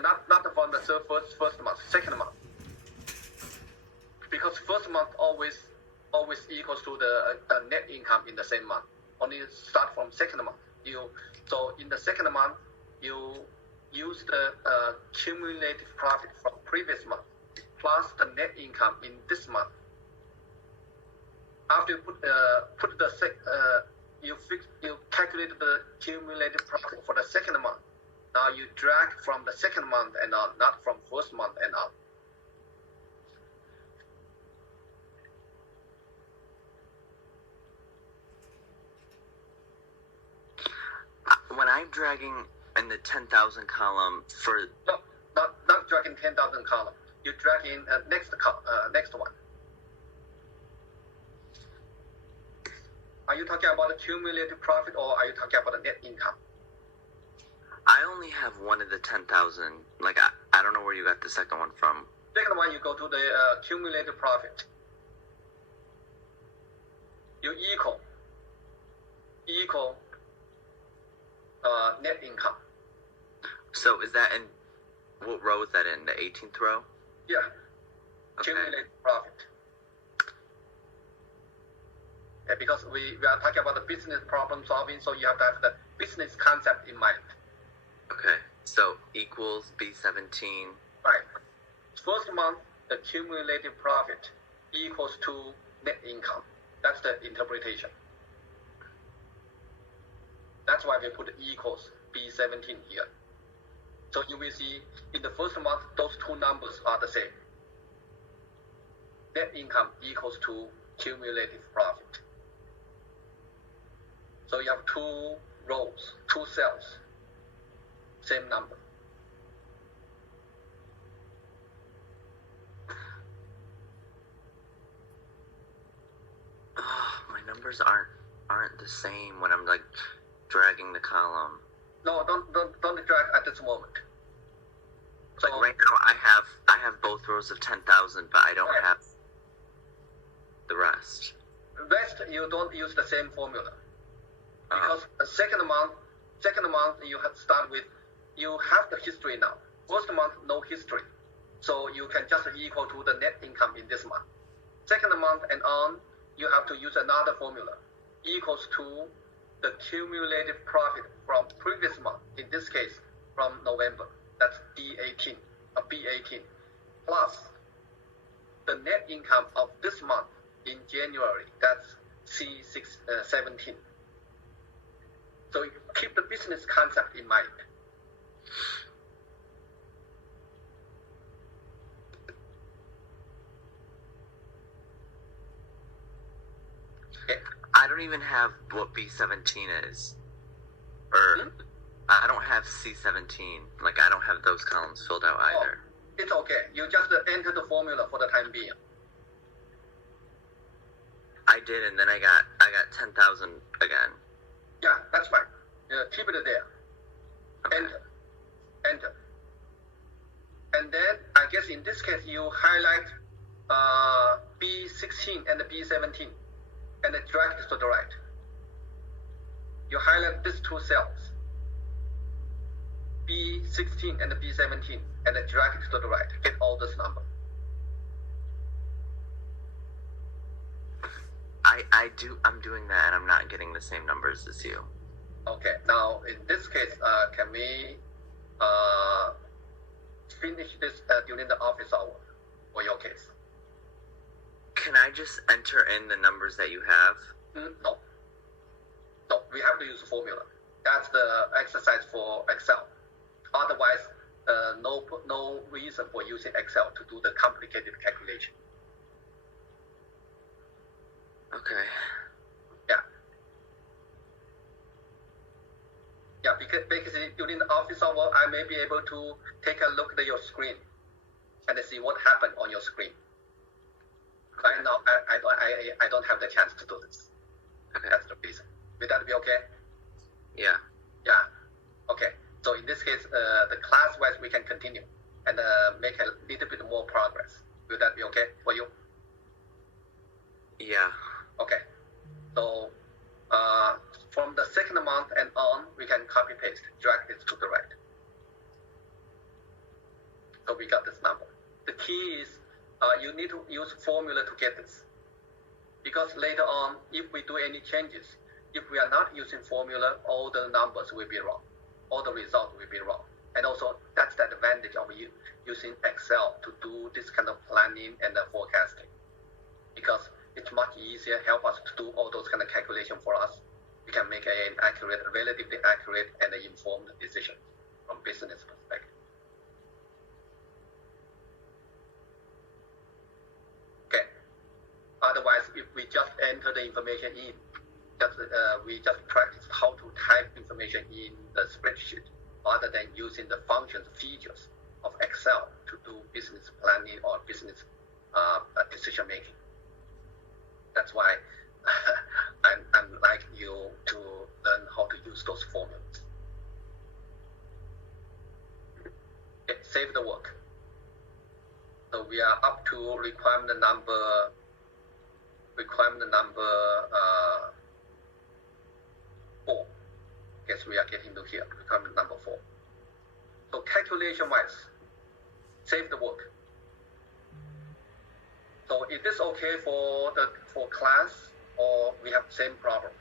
No, not from the first month, second month. Because first month always equals to the net income in the same month. Only start from second month. So in the second month you use the cumulative profit from previous month plus the net income in this month. After you you calculate the cumulative profit for the second month. Now you drag from the second month and on, not from first month and on. When I'm dragging in the 10,000 column for... No, not dragging 10,000 column. You drag in next one. Are you talking about the cumulative profit or are you talking about the net income? I only have one of the 10,000. Like, I don't know where you got the second one from. Second one, you go to the cumulative profit. You equal net income. So is that in, what row is that in? The 18th row? Yeah. Okay. Cumulative profit. Yeah, because we are talking about the business problem solving, so you have to have the business concept in mind. Okay. So equals B17. Right. First month, the cumulative profit equals to net income. That's the interpretation. That's why we put equals B17 here. So you will see in the first month, those two numbers are the same. Net income equals to cumulative profit. So you have two rows, two cells, same number. My numbers aren't the same when I'm like dragging the column. No, don't drag at this moment. So like right now I have both rows of 10,000, but I don't have the rest. Rest you don't use the same formula. Because the second month you have start with, you have the history now. First month no history, so you can just equal to the net income in this month. Second month and on, you have to use another formula, equals to the cumulative profit from previous month. In this case, from November, that's B18, plus the net income of this month in January, that's C17. So keep the business concept in mind. Okay. I don't even have what B17 is. Or I don't have C17. Like, I don't have those columns filled out either. It's okay. You just enter the formula for the time being. I did, and then I got 10,000 again. Yeah, that's fine. Keep it there. Okay. Enter. And then I guess in this case you highlight B16 and the B17 and drag it to the right. You highlight these two cells, B16 and the B17, and drag it to the right. Get all this number. I'm doing that, and I'm not getting the same numbers as you. Okay, now in this case, can we finish this during the office hour for your case? Can I just enter in the numbers that you have? No, we have to use formula. That's the exercise for Excel. Otherwise, no reason for using Excel to do the complicated calculation. Okay. Yeah, because basically during the office hour, I may be able to take a look at your screen and see what happened on your screen. Right now, I don't have the chance to do this. Okay. That's the reason. Will that be okay? Yeah. Yeah. Okay. So in this case, the class-wise we can continue and make a little bit more progress. Will that be okay for you? Yeah. Okay. So from the second month and on, we can copy paste, drag this to the right. So we got this number. The key is you need to use formula to get this. Because later on, if we do any changes, if we are not using formula, all the numbers will be wrong. All the results will be wrong. And also, that's the advantage of using Excel to do this kind of planning and forecasting. Because it's much easier, help us to do all those kind of calculation for us. We can make an accurate, relatively accurate and informed decision from business perspective. Okay. Otherwise, if we just enter the information in, we just practice how to type information in the spreadsheet rather than using the functions, features of Excel to do business planning or business decision making. That's why I'm like you to learn how to use those formulas. Okay, save the work. So we are up to requirement number 4. Guess we are getting to here, requirement number 4. So calculation wise, save the work. So is this okay for class, or we have the same problem?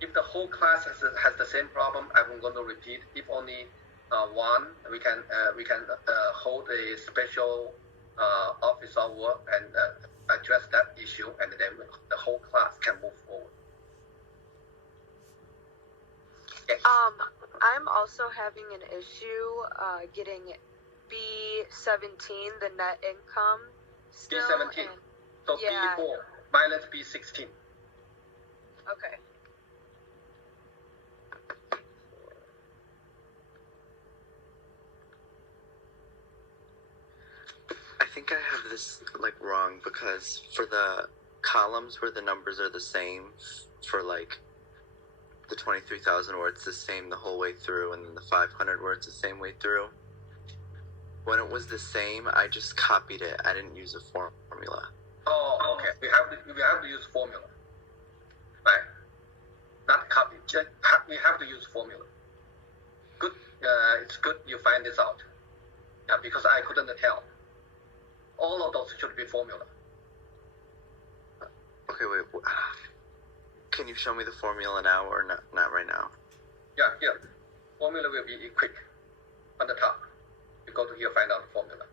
If the whole class has the same problem, I'm going to repeat. If only one, we can hold a special office hour and address that issue, and then the whole class can move forward. Yes. I'm also having an issue getting B17, the net income. Still, B17. So yeah. B4 minus B16. Okay. I think I have this like wrong, because for the columns where the numbers are the same, for like the 23,000 where it's the same the whole way through, and then the 500 where it's the same way through, when it was the same, I just copied it. I didn't use a formula. Oh, okay. We have to use formula, right? Not copy. We have to use formula. Good. It's good you find this out. Yeah, because I couldn't tell. All of those should be formula. Okay, wait. Can you show me the formula now, or not right now? Yeah, here. Formula will be quick on the top. You go to here, find out the formula.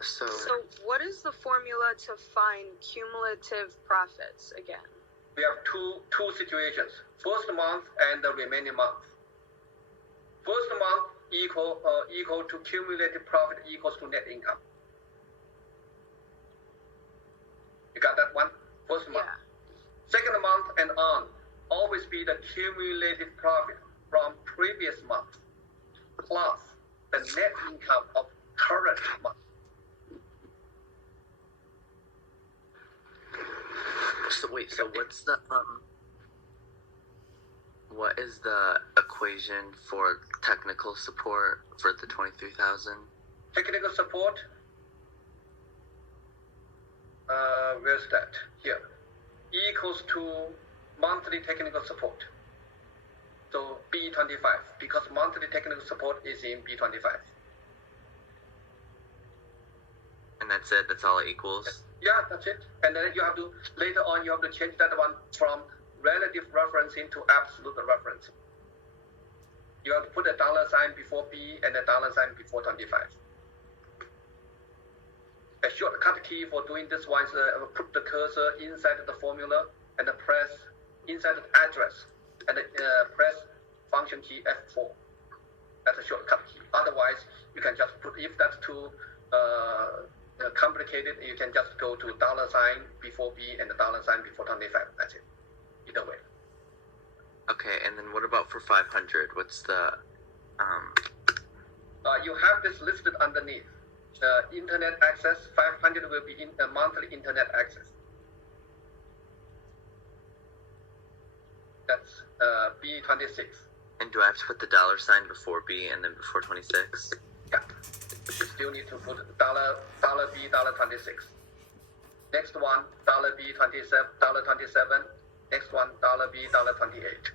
So what is the formula to find cumulative profits again? We have two situations. First month and the remaining month. First month equal to cumulative profit equals to net income. You got that one? First month. Yeah. Second month and on, always be the cumulative profit from previous month plus the net income of current month. So wait, so what's the what is the equation for technical support for the 23,000? Technical support, where's that? Here. Equals to monthly technical support. So B25, because monthly technical support is in B25. And that's it? That's all it equals? Yeah, that's it. And then you have to, later on, you have to change that one from relative referencing to absolute referencing. You have to put a dollar sign before B and a dollar sign before 25. A shortcut key for doing this one is put the cursor inside the formula and press inside the address and press function key F4. That's a shortcut key. Otherwise, you can just put, if that's too complicated, you can just go to dollar sign before B and the dollar sign before 25. That's it. Either way. Okay, and then what about for 500? What's the you have this listed underneath. Internet access, 500 will be in monthly internet access. That's B26. And do I have to put the dollar sign before B and then before 26? Yeah. You still need to put dollar B, $26. Next one, $B 27. Next one, $B 28.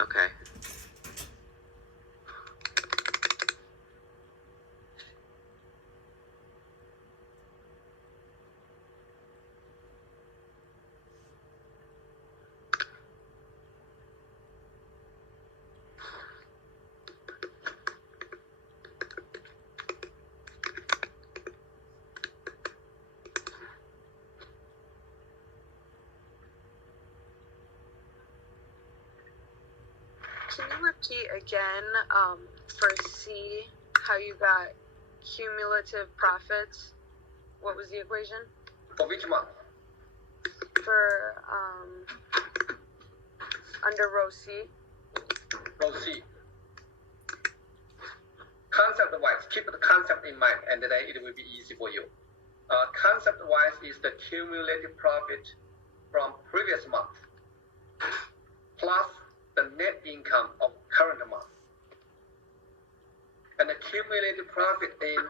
Okay. Can you repeat again for C how you got cumulative profits? What was the equation? For which month? For under row C. Row C. Concept-wise, keep the concept in mind, and then it will be easy for you. Concept-wise is the cumulative profit from previous month plus the net income of current month. And the cumulative profit in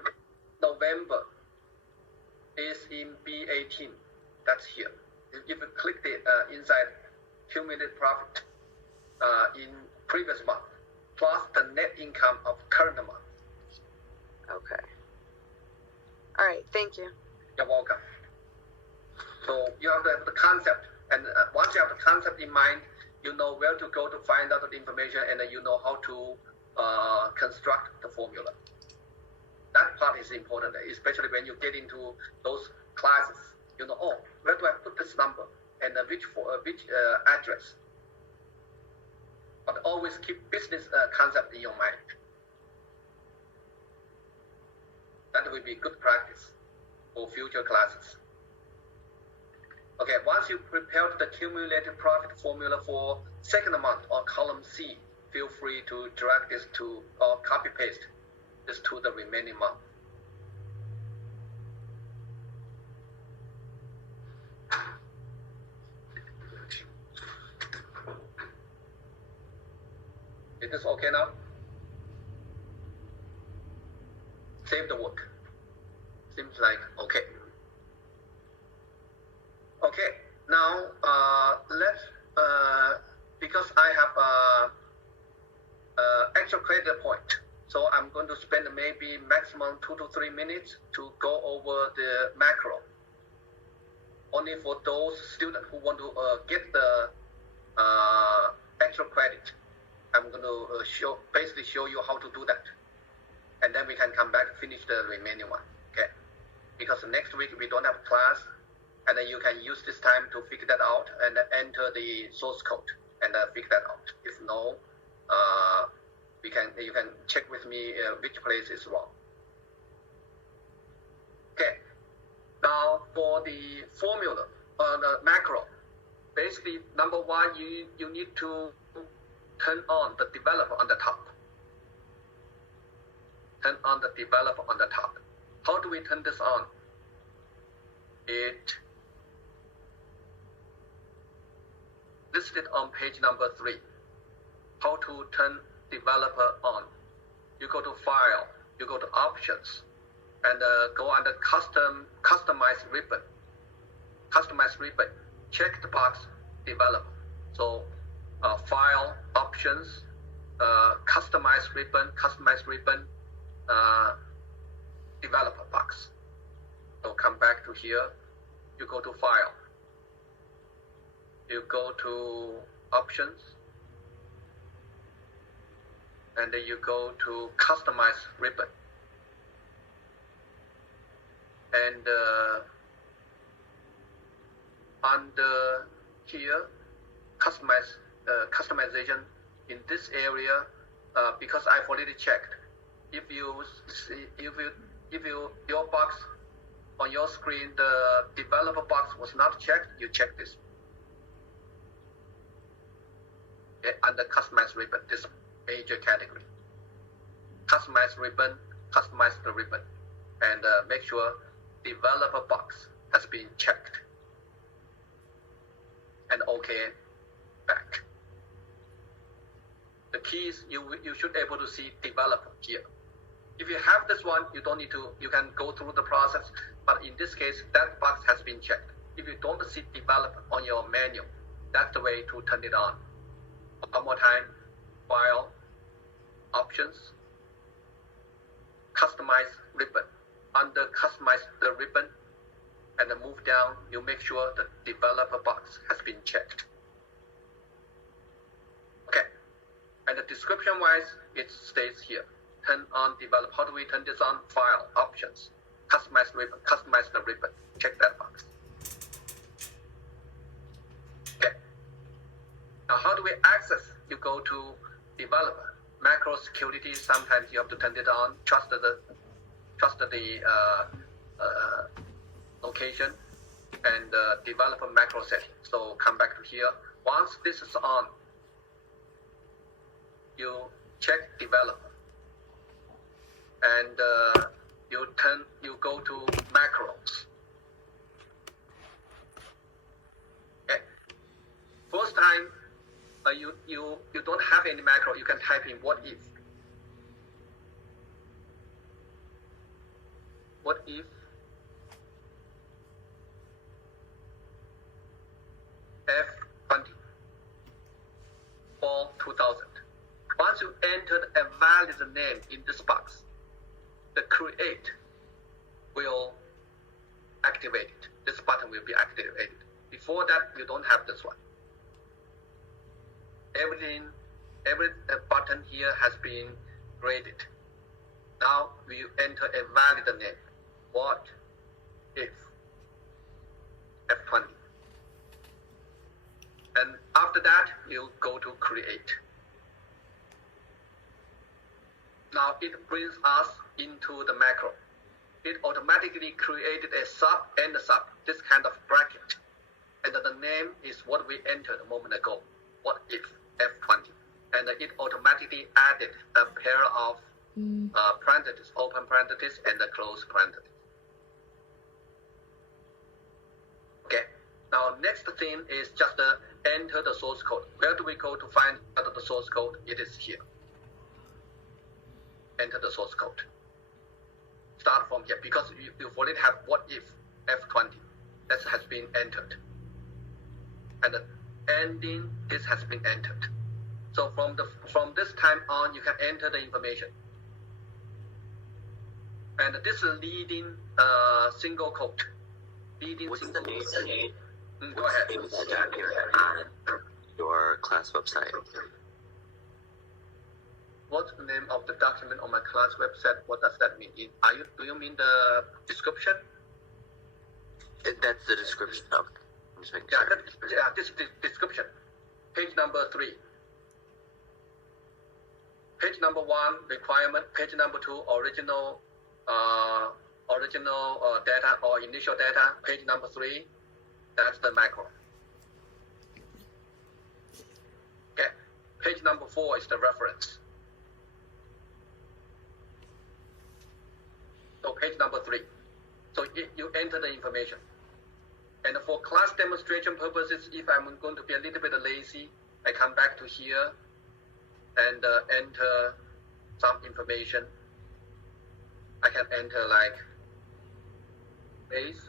November is in B18. That's here. If you click the inside cumulative profit in previous month plus the net income of current month. Okay. All right. Thank you. You're welcome. So you have to have the concept, and once you have the concept in mind, you know where to go to find out the information, and then you know how to construct the formula. That part is important, especially when you get into those classes. You know, oh, where do I put this number, and which address? But always keep business concept in your mind. That will be good practice for future classes. Okay, once you prepared the cumulative profit formula for second month or column C, feel free to drag this to or copy paste this to the remaining month. Is this okay now? Save the work. Seems like okay. Okay, now let's because I have extra credit point, so I'm going to spend maybe maximum 2 to 3 minutes to go over the macro. Only for those students who want to get the extra credit, I'm going to basically show you how to do that, and then we can come back finish the remaining one. Okay, because next week we don't have class. And then you can use this time to figure that out and enter the source code and figure that out. If no, you can check with me which place is wrong. Okay. Now for the formula, the macro, basically number one, you need to turn on the developer on the top. Turn on the developer on the top. How do we turn this on? It listed on page number 3. How to turn developer on. You go to file, you go to options, and go under customize ribbon. Customize ribbon, check the box developer. So file, options, customize ribbon, developer box. So come back to here, you go to file. You go to options, and then you go to customize ribbon. And under here, customization in this area, because I've already checked. If your box on your screen, the developer box was not checked, you check this. Okay, under customize ribbon, this major category. Customize ribbon, customize the ribbon, and make sure developer box has been checked. And okay, back. The key is you should be able to see developer here. If you have this one, you don't need to, you can go through the process. But in this case, that box has been checked. If you don't see develop on your menu, that's the way to turn it on. One more time, File, Options, Customize ribbon. Under Customize the ribbon, and then move down, you make sure the developer box has been checked. Okay, and the description wise, it stays here. Turn on develop. How do we turn this on? File, Options, Customize ribbon, customize the ribbon. Check that box. Okay. Now, how do we access? You go to developer, macro security. Sometimes you have to turn it on. Trust the location and developer macro setting. So come back to here. Once this is on, you check developer, and you go to macros. Okay. First time you don't have any macro, you can type in what if. What if F20 for 2000. Once you entered a valid name in this box, the create will activate it. This button will be activated. Before that, you don't have this one. Every button here has been graded. Now we enter a valid name. What if F20? And after that, you go to create. Now it brings us into the macro. It automatically created a sub and a sub, this kind of bracket. And the name is what we entered a moment ago. What if F20? And it automatically added a pair of parentheses, open parentheses and a close parentheses. Okay. Now next thing is just enter the source code. Where do we go to find out the source code? It is here. Enter the source code. Start from here because you already have what if F20 that has been entered. And the ending, this has been entered. So from this time on, you can enter the information. And this is leading single quote. What's the name? Go ahead. What's the name on your class website? What's the name of the document on my class website? What does that mean? Do you mean the description? That's the description. Okay. I'm just making Yeah, sure. this is the description. Page number 3. Page number 1, requirement. Page number 2, original data or initial data. Page number 3, that's the macro. Okay. Page number 4 is the reference. So page number 3. So you enter the information. And for class demonstration purposes, if I'm going to be a little bit lazy, I come back to here and enter some information. I can enter like base,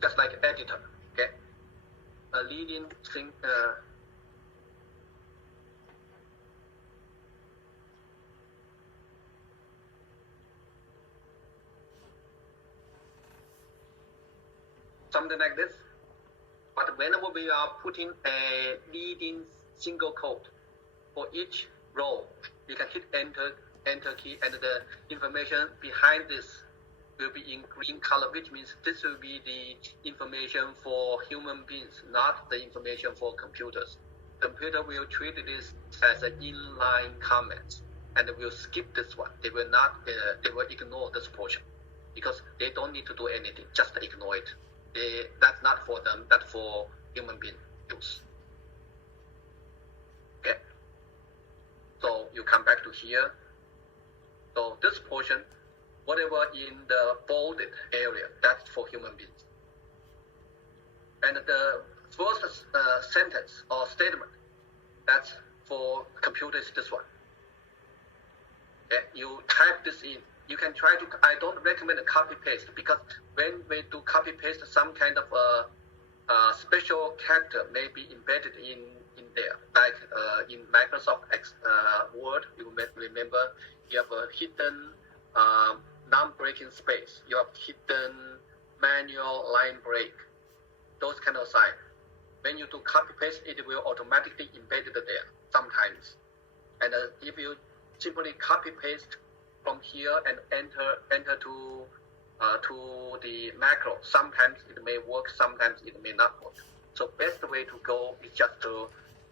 just like editor, okay? A leading thing, something like this. But whenever we are putting a leading single quote for each row, you can hit enter key, and the information behind this will be in green color, which means this will be the information for human beings, not the information for computers. Computer will treat this as an inline comment and will skip this one. They will not. They will ignore this portion because they don't need to do anything. Just ignore it. That's not for them. That's for human being use. Okay. So you come back to here. So this portion, whatever in the bolded area, that's for human beings. And the first sentence or statement, that's for computers, this one. Okay. You type this in you can try to, I don't recommend a copy paste, because when we do copy paste, some kind of special character may be embedded in there. Like in Microsoft Word, you may remember you have a hidden non-breaking space. You have hidden manual line break. Those kind of sign. When you do copy paste, it will automatically embed it there sometimes. And if you simply copy paste from here and enter to the macro, sometimes it may work, sometimes it may not work. So best way to go is just to,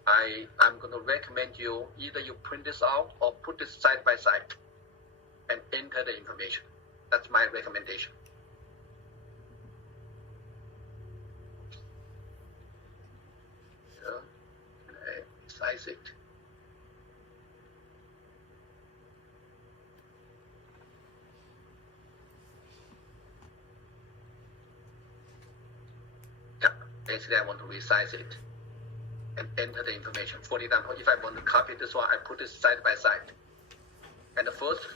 I'm going to recommend you either you print this out or put this side by side and enter the information. That's my recommendation. Size it. Yeah, basically I want to resize it and enter the information. For example, if I want to copy this one, I put this side by side. And the first,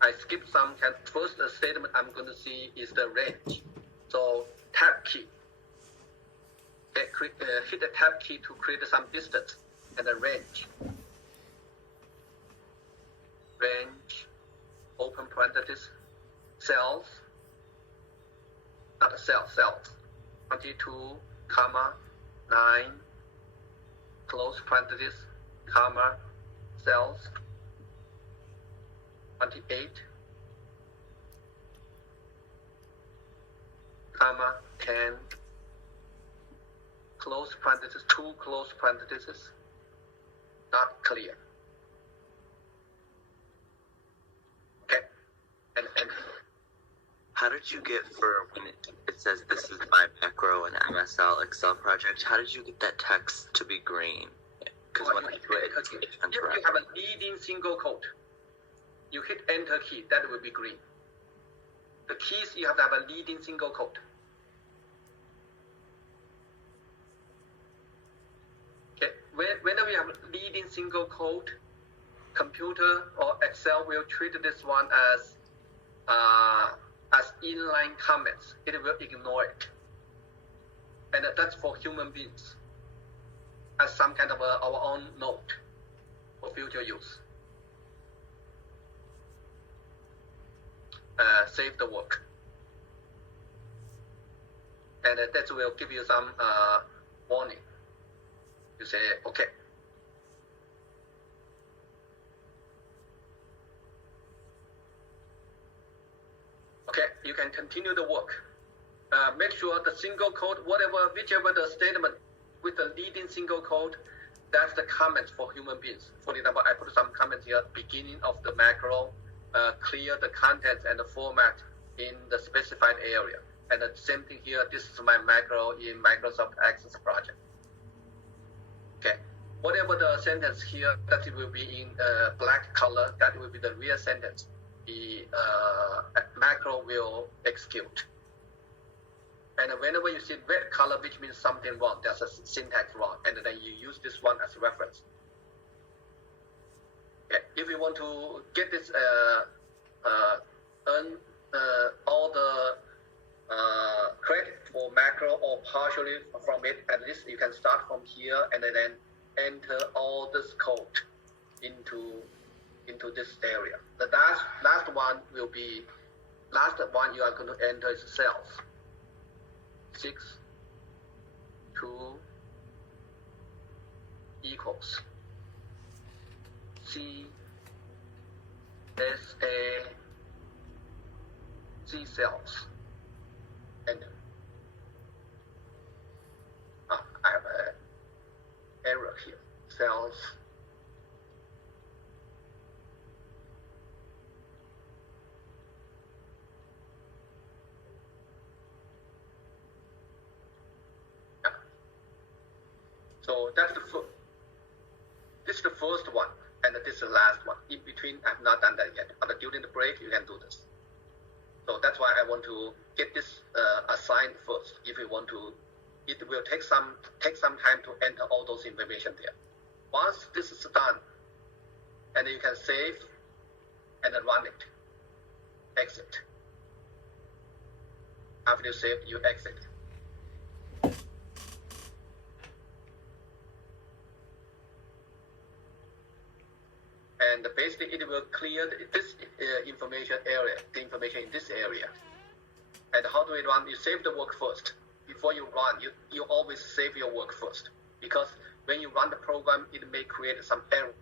I skip some kind. First statement I'm going to see is the range. So tab key. Hit the tab key to create some distance and the range. Range, open parenthesis, cells, not cells, 22, comma, 9, close parenthesis, comma, cells, 28, comma, 10, close parenthesis, 2 close parentheses, not clear. Okay, and How did you get for when it says this is my macro and MSL Excel project? How did you get that text to be green? Because when I do it, it's if you have a leading single quote, you hit enter key, that will be green. The keys, you have to have a leading single quote. Okay, whenever you have leading single quote, computer or Excel will treat this one as inline comments. It will ignore it. And that's for human beings, as some kind of our own note for future use. Save the work. And that will give you some warning. You say, okay. Okay, you can continue the work. Make sure the single quote, whichever the statement with the leading single quote, that's the comments for human beings. For example, I put some comments here, beginning of the macro, clear the contents and the format in the specified area. And the same thing here, this is my macro in Microsoft Access project. Okay, whatever the sentence here, that will be in black color, that will be the real sentence. The macro will execute. And whenever you see red color, which means something wrong, there's a syntax wrong, and then you use this one as a reference. Okay. If you want to get this, earn all the credit for macro or partially from it, at least you can start from here and then enter all this code into this area. The last one will be, last one you are going to enter is cells. 6, 2 equals C S A C cells. And I have an error here. Cells. So that's this is the first one, and this is the last one. In between, I've not done that yet, but during the break, you can do this. So that's why I want to get this assigned first. If you want to, it will take some time to enter all those information there. Once this is done, and you can save and then run it. exit. After you save, you exit. And basically it will clear this information area, the information in this area. And how do we run? You save the work first. Before you run, you always save your work first. Because when you run the program, it may create some error.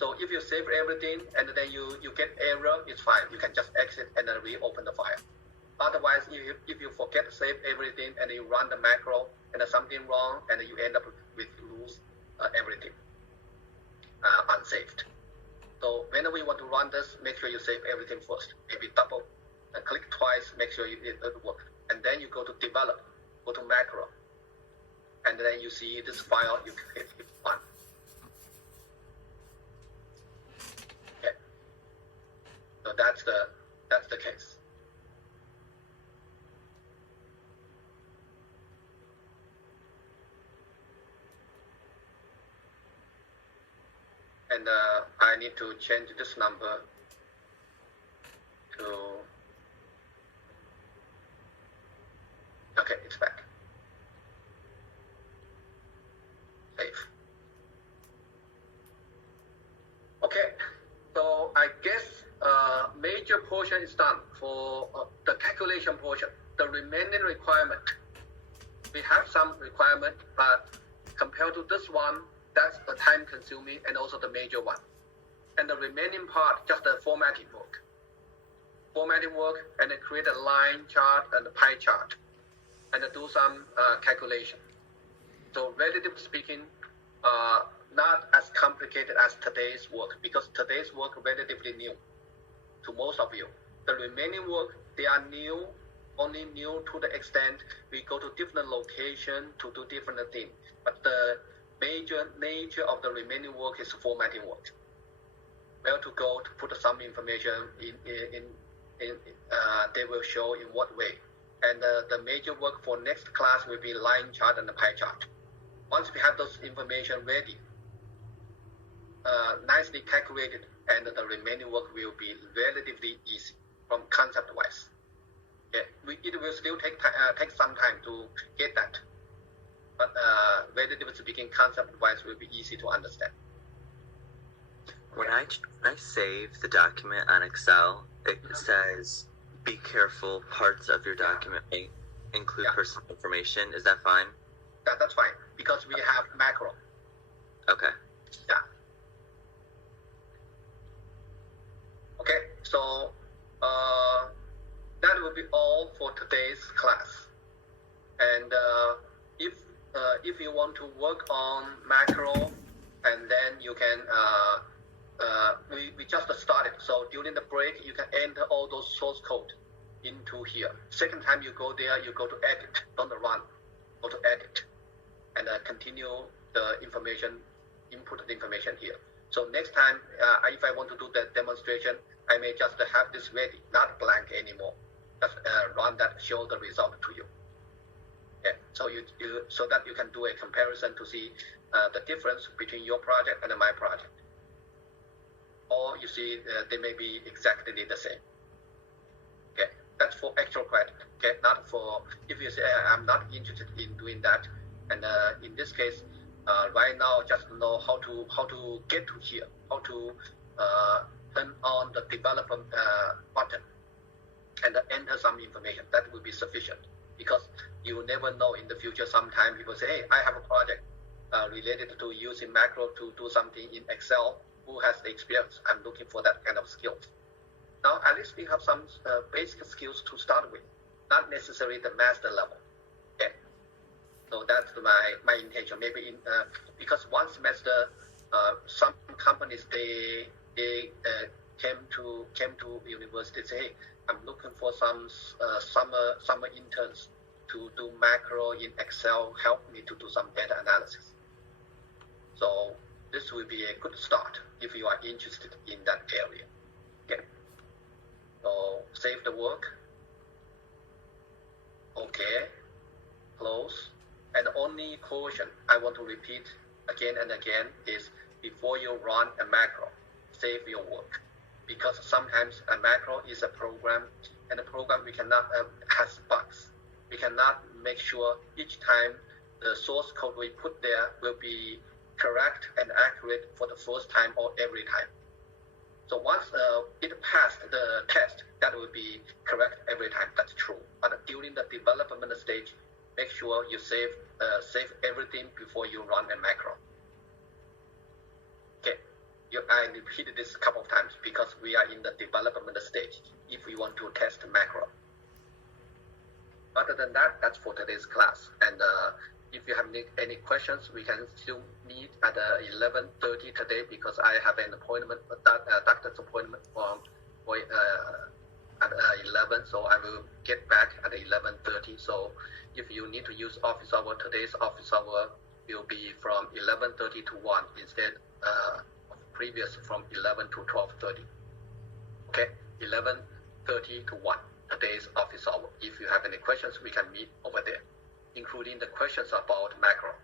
So if you save everything and then you get error, it's fine. You can just exit and then reopen the file. Otherwise, if you forget to save everything and you run the macro and there's something wrong and you end up with lose everything unsaved. So whenever you want to run this, make sure you save everything first. Maybe double, click twice, make sure it works. And then you go to develop, go to macro. And then you see this file, you hit run. Okay. So that's the case. And I need to change this number to, okay, it's back. Save. Okay, so I guess major portion is done for the calculation portion. The remaining requirement, we have some requirement, but compared to this one, that's the time consuming and also the major one. And the remaining part, just the formatting work. Formatting work and then create a line chart and a pie chart and then do some calculation. So relatively speaking, not as complicated as today's work because today's work relatively new to most of you. The remaining work, they are new, only new to the extent we go to different location to do different things. But the major nature of the remaining work is formatting work. Where to go to put some information in they will show in what way. And the major work for next class will be line chart and the pie chart. Once we have those information ready, nicely calculated, and the remaining work will be relatively easy from concept wise. Yeah, it will still take some time to get that. But relatively speaking, concept-wise will be easy to understand. When I save the document on Excel, it says, be careful, parts of your document may include personal information. Is that fine? That's fine, because we have macro. Okay. Yeah. Okay, so that will be all for today's class. And if you want to work on macro, and then you can, we just started. So during the break, you can enter all those source code into here. Second time you go there, you go to edit, don't run, go to edit, and continue the information, input the information here. So next time, if I want to do the demonstration, I may just have this ready, not blank anymore. Just run that, show the result to you. Yeah, so so that you can do a comparison to see the difference between your project and my project. Or you see they may be exactly the same. Okay, that's for actual credit. Okay, not for if you say I'm not interested in doing that. And in this case, right now just know how to get to here, how to turn on the developer button and enter some information. That will be sufficient. Because you never know in the future, sometime people say, hey, I have a project related to using macro to do something in Excel. Who has the experience? I'm looking for that kind of skills. Now, at least we have some basic skills to start with, not necessarily the master level. Okay. So that's my intention. Maybe because one semester, some companies, they came to university and say, hey, I'm looking for some summer interns to do macro in Excel, help me to do some data analysis. So this will be a good start if you are interested in that area. Okay. So save the work. Okay. Close. And the only caution I want to repeat again and again is before you run a macro, save your work. because sometimes a macro is a program, and the program we cannot has bugs. We cannot make sure each time the source code we put there will be correct and accurate for the first time or every time. So once it passed the test, that will be correct every time. That's true. But during the development stage, make sure you save everything before you run a macro. Okay, I repeated this a couple of times because we are in the development stage if we want to test macro. Other than that, that's for today's class. And if you have any questions, we can still meet at 11:30 today because I have an appointment, doctor's appointment at 11. So I will get back at 11:30. So if you need to use office hour, today's office hour will be from 11:30 to 1 instead of previous from 11 to 12:30. Okay, 11:30 to 1. Today's office hour. If you have any questions, we can meet over there, including the questions about macro.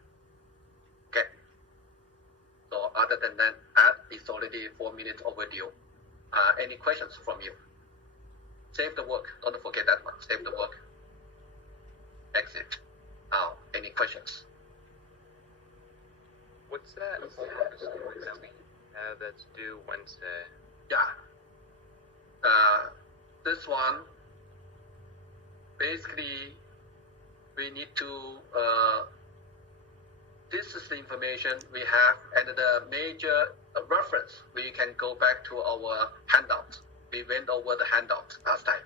Okay. So other than that, it's already 4 minutes overdue. Any questions from you? Save the work. Don't forget that one. Save the work. Exit. Any questions? What's that that we have that's due Wednesday? Yeah. This one, basically, we need to, this is the information we have, and the major reference, we can go back to our handouts. We went over the handouts last time.